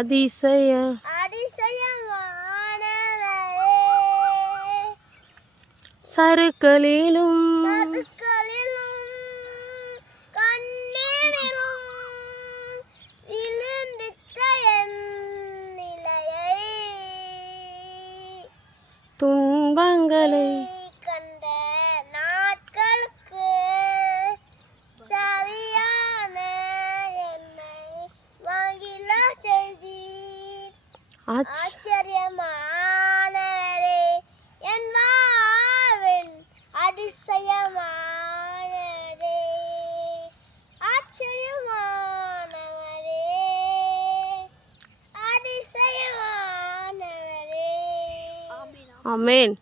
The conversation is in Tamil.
அதிசய சருக்களிலும் துன்பங்களை கண்ட நாட்களுக்கு சரியான என்னை மகிழ செய்தீர். ஆச்சரியமானவரே, என் வாழ்வின் அதிசயமானவரே, ஆச்சரியமானவரே, அதிசயமானவரே. ஆமென்.